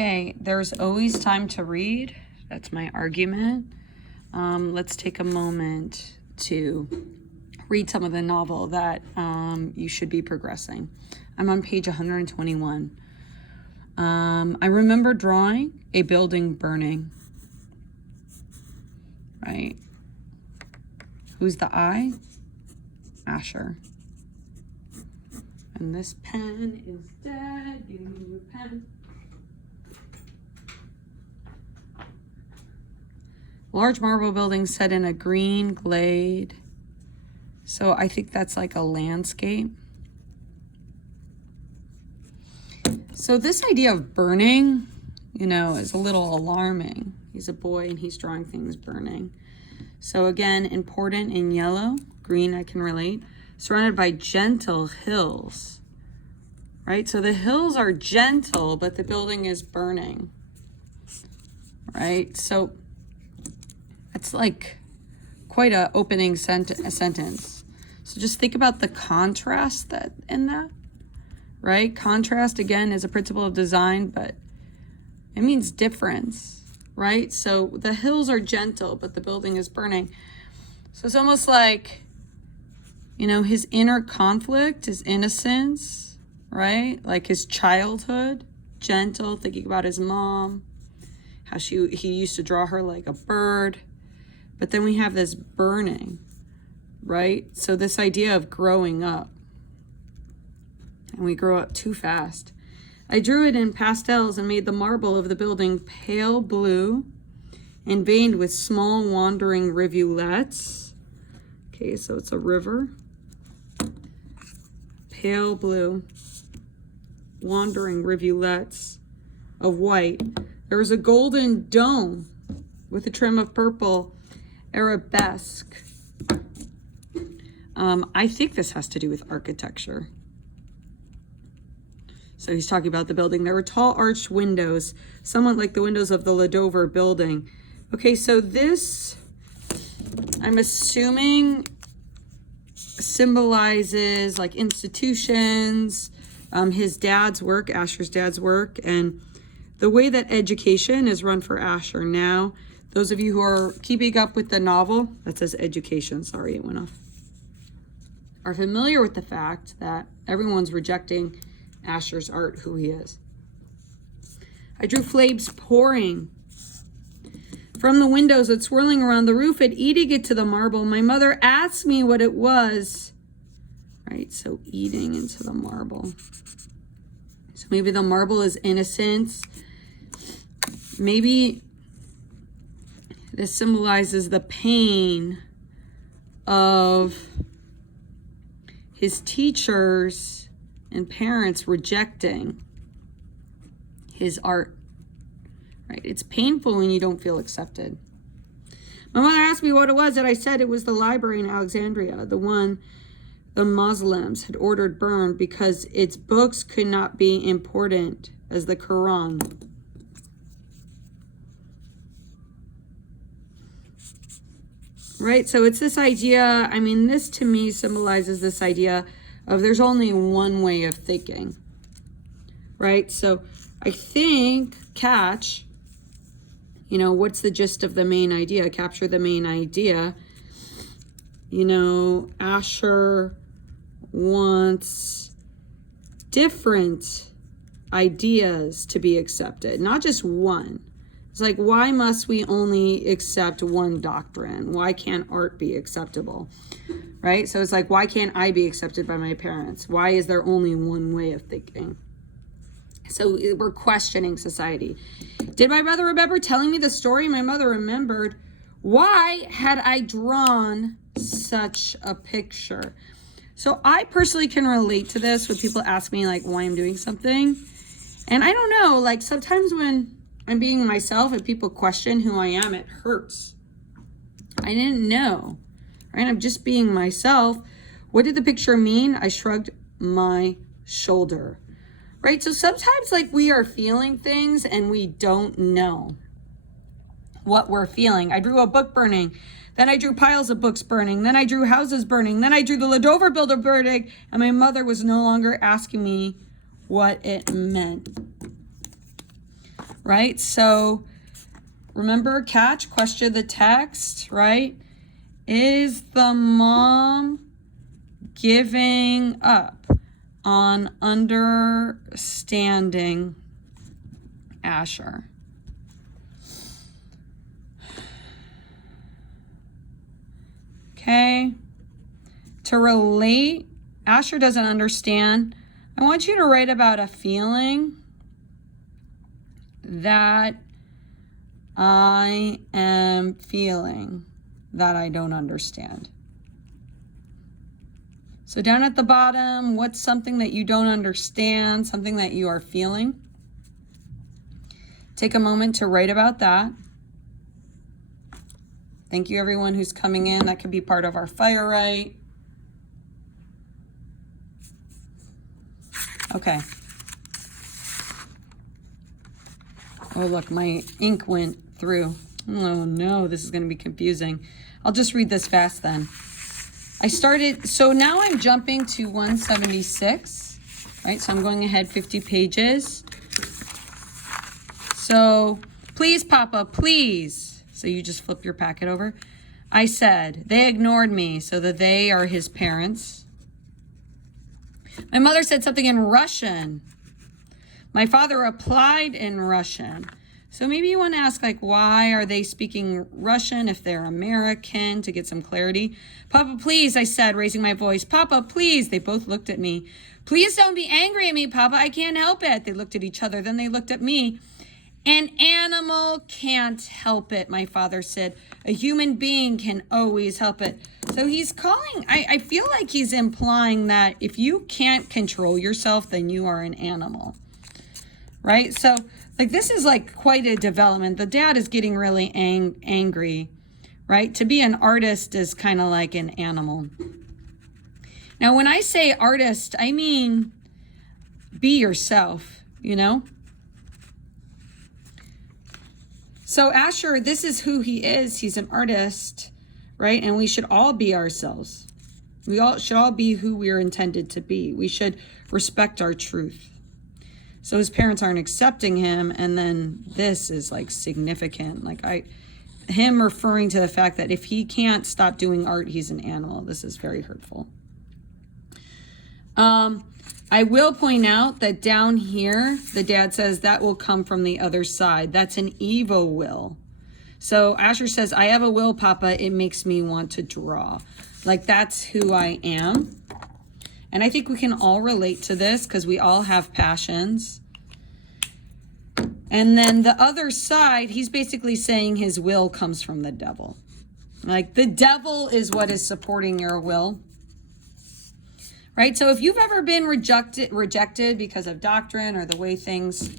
Okay, there's always time to read. That's my argument. Let's take a moment to read some of the novel that you should be progressing. I'm on page 121. I remember drawing a building burning. Right? Who's the I? Asher. And this pen is dead. Give me your pen. Large marble building set in a green glade. So I think that's like a landscape. So this idea of burning, is a little alarming. He's a boy and he's drawing things burning. So again, important in yellow, green I can relate. Surrounded by gentle hills, right? So the hills are gentle, but the building is burning, right? So it's like quite a opening sentence. So just think about the contrast that in that, right? Contrast, again, is a principle of design, but it means difference, right? So the hills are gentle, but the building is burning. So it's almost like, his inner conflict, his innocence, right? Like his childhood, gentle, thinking about his mom, how he used to draw her like a bird. But then we have this burning, right? So this idea of growing up. And we grow up too fast. I drew it in pastels and made the marble of the building pale blue and veined with small wandering rivulets. Okay, so it's a river. Pale blue, wandering rivulets of white. There was a golden dome with a trim of purple arabesque. I think this has to do with architecture. So he's talking about the building. There were tall arched windows, somewhat like the windows of the Ladover building. Okay, so this, I'm assuming, symbolizes like institutions, his dad's work, Asher's dad's work, and the way that education is run for Asher now. Those of you who are keeping up with the novel, that says education, sorry, it went off, are familiar with the fact that everyone's rejecting Asher's art, who he is. I drew flames pouring from the windows and swirling around the roof and eating it to the marble. My mother asked me what it was. Right, so eating into the marble. So maybe the marble is innocence. Maybe this symbolizes the pain of his teachers and parents rejecting his art. Right? It's painful when you don't feel accepted. My mother asked me what it was, and I said it was the library in Alexandria, the one the Muslims had ordered burned because its books could not be important as the Quran. Right? So it's this idea, this to me symbolizes this idea of there's only one way of thinking. Right? So I think catch, what's the gist of the main idea? Capture the main idea. Asher wants different ideas to be accepted, not just one. It's like, why must we only accept one doctrine? Why can't art be acceptable? Right? So it's like, why can't I be accepted by my parents? Why is there only one way of thinking? So we're questioning society. Did my mother remember telling me the story? My mother remembered. Why had I drawn such a picture? So I personally can relate to this when people ask me like why I'm doing something. And I don't know, like sometimes when I'm being myself and people question who I am, it hurts. I didn't know, right? I'm just being myself. What did the picture mean? I shrugged my shoulder. Right? So sometimes like we are feeling things and we don't know what we're feeling. I drew a book burning. Then I drew piles of books burning. Then I drew houses burning. Then I drew the Ladover building burning. And my mother was no longer asking me what it meant. right? So remember, catch, question the text, right? Is the mom giving up on understanding Asher? Okay. To relate, Asher doesn't understand. I want you to write about a feeling that I am feeling that I don't understand. So down at the bottom, what's something that you don't understand, something that you are feeling? Take a moment to write about that. Thank you everyone who's coming in. That could be part of our fire rite. Okay. Oh, look, my ink went through. Oh no, this is going to be confusing. I'll just read this fast then. So now I'm jumping to 176, right? So I'm going ahead 50 pages. So please, Papa, please. So you just flip your packet over. I said, they ignored me, so that they are his parents. My mother said something in Russian. My father replied in Russian. So maybe you want to ask, like, why are they speaking Russian if they're American, to get some clarity. Papa, please, I said, raising my voice. Papa, please. They both looked at me. Please don't be angry at me, Papa. I can't help it. They looked at each other. Then they looked at me. An animal can't help it, my father said. A human being can always help it. So he's calling, I feel like he's implying that if you can't control yourself, then you are an animal, right? So like this is like quite a development. The dad is getting really angry, right? To be an artist is kind of like an animal. Now, when I say artist, I mean be yourself, you know? So Asher, this is who he is. He's an artist, right? And we should all be ourselves. We all should all be who we are intended to be. We should respect our truth. So his parents aren't accepting him, and then this is like significant. Like him referring to the fact that if he can't stop doing art, he's an animal. This is very hurtful. I will point out that down here, the dad says that will come from the other side. That's an evil will. So Asher says, I have a will, Papa. It makes me want to draw. Like that's who I am. And I think we can all relate to this because we all have passions. And then the other side, he's basically saying his will comes from the devil. Like the devil is what is supporting your will. Right? So if you've ever been rejected because of doctrine or the way things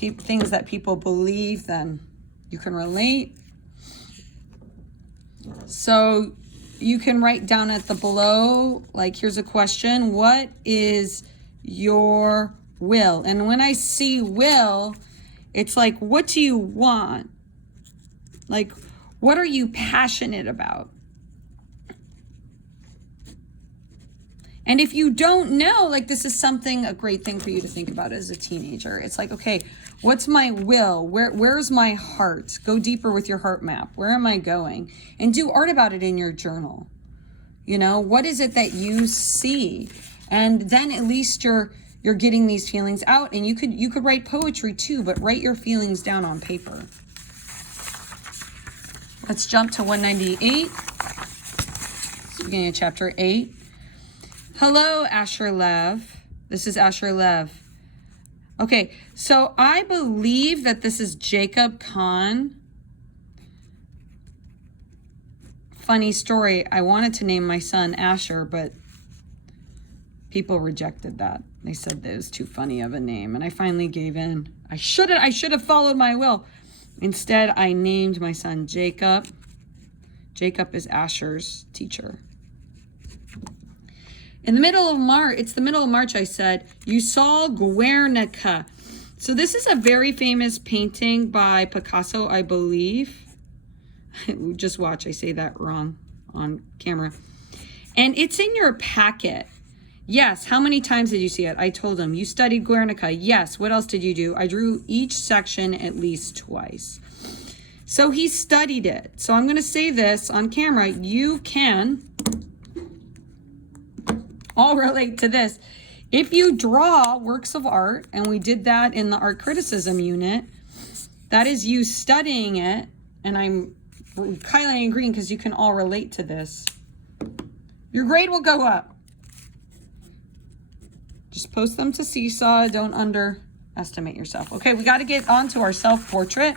that people believe, then you can relate. So you can write down at the below, like here's a question, what is your will? And when I see will, it's like, what do you want? Like, what are you passionate about? And if you don't know, like this is a great thing for you to think about as a teenager. It's like, okay, what's my will? Where's my heart? Go deeper with your heart map. Where am I going? And do art about it in your journal. You know, what is it that you see? And then at least you're getting these feelings out, and you could write poetry too, but write your feelings down on paper. Let's jump to 198. Beginning of chapter 8. Hello, Asher Lev. This is Asher Lev. Okay, so I believe that this is Jacob Kahn. Funny story, I wanted to name my son Asher, but people rejected that. They said that it was too funny of a name, and I finally gave in. I should have followed my will. Instead, I named my son Jacob. Jacob is Asher's teacher. In the middle of March, it's the middle of March, I said, you saw Guernica. So this is a very famous painting by Picasso, I believe. Just watch, I say that wrong on camera. And it's in your packet. Yes. How many times did you see it? I told him. You studied Guernica. Yes. What else did you do? I drew each section at least twice. So he studied it. So I'm going to say this on camera. You can all relate to this. If you draw works of art, and we did that in the art criticism unit, that is you studying it, and I'm highlighting green because you can all relate to this. Your grade will go up. Just post them to Seesaw. Don't underestimate yourself. Okay, we got to get on to our self-portrait,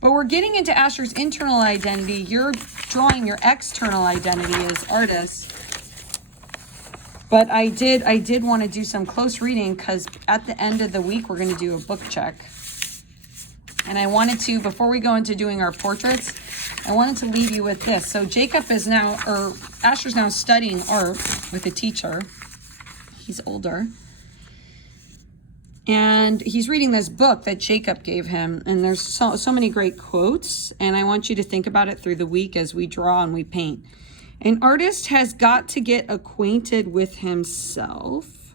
but we're getting into Asher's internal identity. You're drawing your external identity as artists. But I did want to do some close reading because at the end of the week, we're going to do a book check. And I wanted to, before we go into doing our portraits, I wanted to leave you with this. So Jacob is now, or Asher's now studying art with a teacher. He's older. And he's reading this book that Jacob gave him. And there's so many great quotes. And I want you to think about it through the week as we draw and we paint. An artist has got to get acquainted with himself.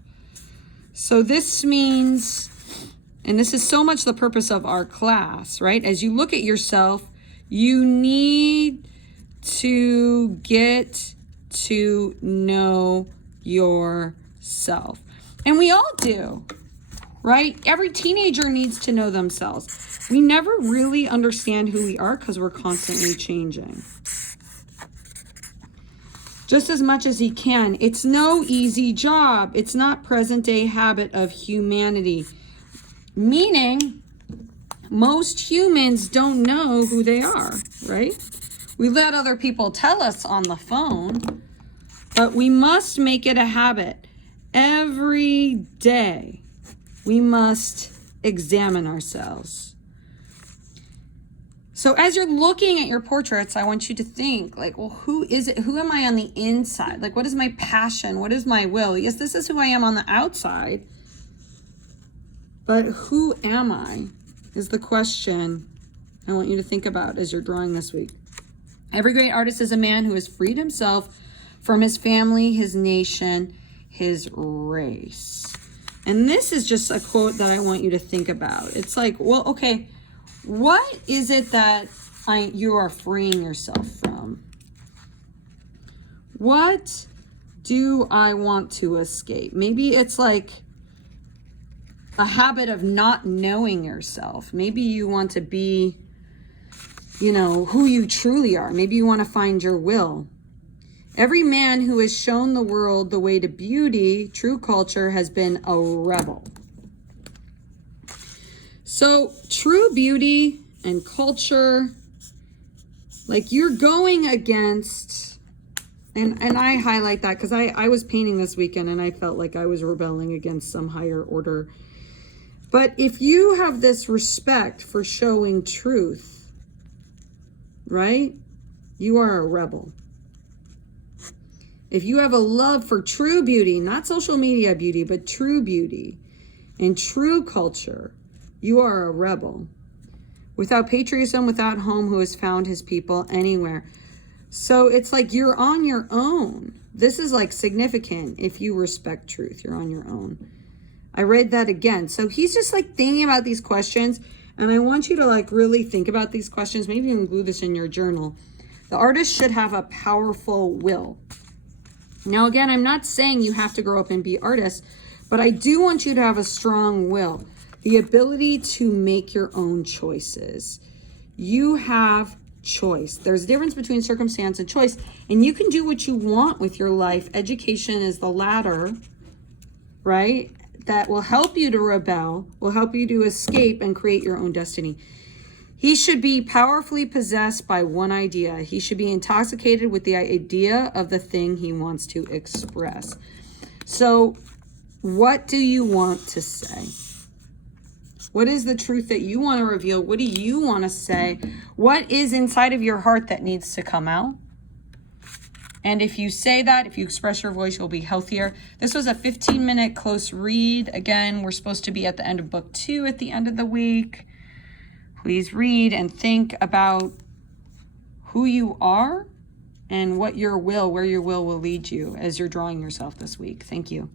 So this means, and this is so much the purpose of our class, right? As you look at yourself, you need to get to know yourself. And we all do, right? Every teenager needs to know themselves. We never really understand who we are because we're constantly changing. Just as much as he can. It's no easy job. It's not present day habit of humanity. Meaning, most humans don't know who they are, right? We let other people tell us on the phone, but we must make it a habit. Every day, we must examine ourselves. So as you're looking at your portraits, I want you to think like, well, who is it? Who am I on the inside? Like, what is my passion? What is my will? Yes, this is who I am on the outside. But who am I is the question I want you to think about as you're drawing this week. Every great artist is a man who has freed himself from his family, his nation, his race. And this is just a quote that I want you to think about. It's like, well, okay, what is it that you are freeing yourself from? What do I want to escape? Maybe it's like a habit of not knowing yourself. Maybe you want to be, who you truly are. Maybe you want to find your will. Every man who has shown the world the way to beauty, true culture, has been a rebel. So true beauty and culture, like you're going against, and I highlight that because I was painting this weekend and I felt like I was rebelling against some higher order. But if you have this respect for showing truth, right, you are a rebel. If you have a love for true beauty, not social media beauty, but true beauty and true culture, you are a rebel. Without patriotism, without home, who has found his people anywhere. So it's like you're on your own. This is like significant. If you respect truth, you're on your own. I read that again. So he's just like thinking about these questions. And I want you to like really think about these questions. Maybe even glue this in your journal. The artist should have a powerful will. Now, again, I'm not saying you have to grow up and be artists, but I do want you to have a strong will. The ability to make your own choices. You have choice. There's a difference between circumstance and choice, and you can do what you want with your life. Education is the ladder, right? That will help you to rebel, will help you to escape and create your own destiny. He should be powerfully possessed by one idea. He should be intoxicated with the idea of the thing he wants to express. So, what do you want to say? What is the truth that you want to reveal? What do you want to say? What is inside of your heart that needs to come out? And if you say that, if you express your voice, you'll be healthier. This was a 15-minute close read. Again, we're supposed to be at the end of book 2 at the end of the week. Please read and think about who you are and what your will, where your will lead you as you're drawing yourself this week. Thank you.